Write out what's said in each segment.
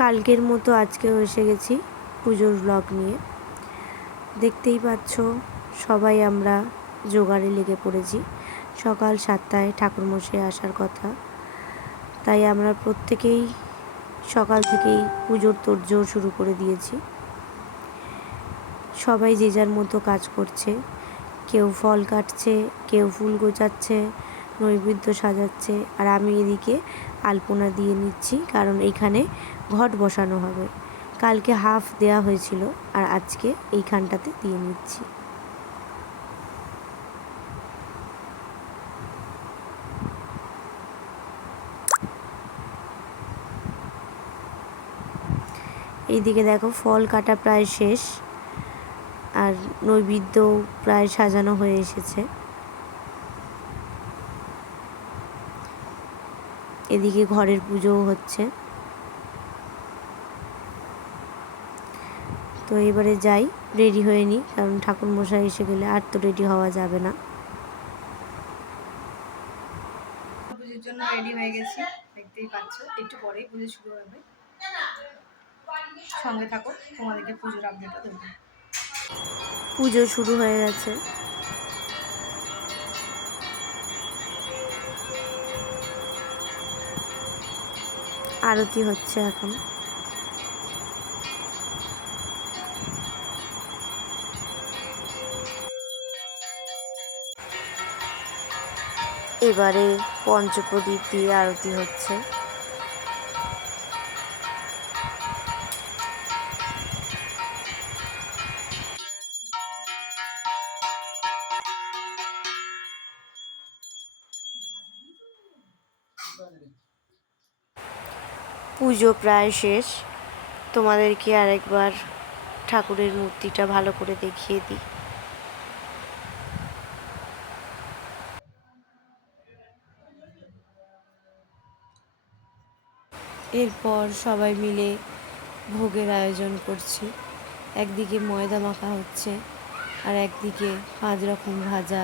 কালকের মতো আজকেও এসে গেছি পুজোর ব্লগ নিয়ে। দেখতেই পাচ্ছ সবাই আমরা জোগাড়ে লেগে পড়েছি। সকাল 7টায় ঠাকুরমশাই আসার কথা, তাই আমরা প্রত্যেকেই সকাল থেকেই পুজোর তোড়জোড় শুরু করে দিয়েছি। সবাই যে যার মতো কাজ করছে, কেউ ফল কাটছে, কেউ ফুল গোছাচ্ছে, নৈবেদ্য সাজাচ্ছে, আর আমি এদিকে আলপনা দিয়ে নিচ্ছি, কারণ এইখানে ঘট বসানো হবে। কালকে হাফ দেয়া হয়েছিল আর আজকে এইখানটাতে দিয়ে নিচ্ছি। এইদিকে দেখো ফল কাটা প্রায় শেষ আর নৈবেদ্য প্রায় সাজানো হয়ে এসেছে। এদিকে ঘরের পুজোও হচ্ছে। তো এবারে যাই, রেডি হয়ে নিই, কারণ ঠাকুরমশাই এসে গেলে আর তো রেডি হওয়া যাবে না। পুজোর জন্য রেডি হয়ে গেছি, দেখতেই পাচ্ছ। একটু পরেই পুজো শুরু হবে, সঙ্গে থাকো, তোমাদেরকে পুজোর আপডেটও দেবো। পুজো শুরু হয়ে গেছে। আরতি হচ্ছে এখন। এবারে পঞ্চপ্রদীপ দিয়ে আরতি হচ্ছে। পুজো প্রায় শেষ। তোমাদেরকে আরেকবার ঠাকুরের মূর্তিটা ভালো করে দেখিয়ে দিই। এরপর সবাই মিলে ভোগের আয়োজন করছি। একদিকে ময়দা মাখা হচ্ছে আর একদিকে 5 রকম ভাজা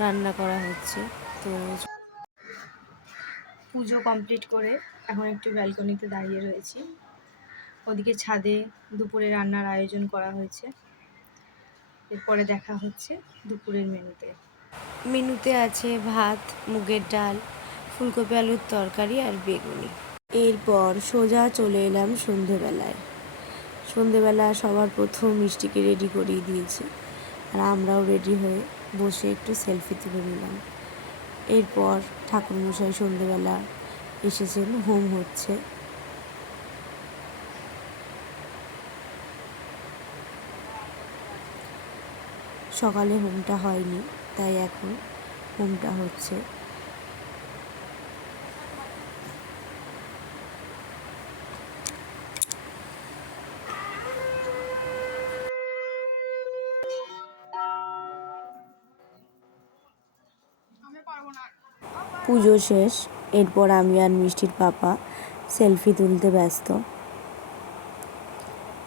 রান্না করা হচ্ছে। তো পুজো কমপ্লিট করে এখন একটু ব্যালকনিতে দাঁড়িয়ে রয়েছি। ওদিকে ছাদে দুপুরে রান্নার আয়োজন করা হয়েছে। এরপরে দেখা হচ্ছে দুপুরের মেনুতে আছে ভাত, মুগের ডাল, ফুলকপি আলুর তরকারি আর বেগুনি। এরপর সোজা চলে এলাম সন্ধেবেলায়। সন্ধেবেলা সবার প্রথম মিষ্টিকে রেডি করিয়ে দিয়েছি, আর আমরাও রেডি হয়ে বসে একটু সেলফি তুলে নিলাম। এরপর ঠাকুরমশাই সন্ধেবেলা এসেছেন, হোম হচ্ছে। সকালে হোমটা হয়নি, তাই এখন হোমটা হচ্ছে। পুজো শেষ। এরপর আমি আর মিষ্টির পাপা সেলফি তুলতে ব্যস্ত।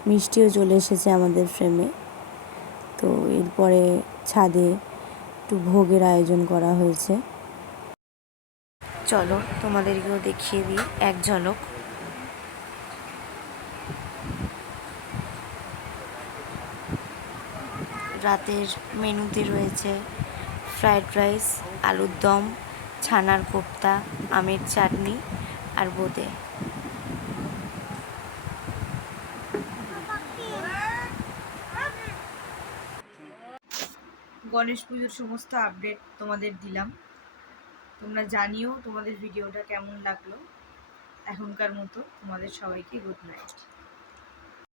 মিষ্টিও চলে এসেছে আমাদের ফ্রেমে। তো এরপরে ছাদে একটু ভোগের আয়োজন করা হয়েছে। চলো তোমাদেরকেও দেখিয়ে দিই এক ঝলক। রাতের মেনুতে রয়েছে ফ্রায়েড রাইস, আলুর দম, ছানার কোপ্তা, আমের চাটনি আর বোঁদে। গণেশ পুজোর সমস্ত আপডেট তোমাদের দিলাম। তোমরা জানিও তোমাদের ভিডিওটা কেমন লাগলো। এখনকার মতো তোমাদের সবাইকে গুড নাইট।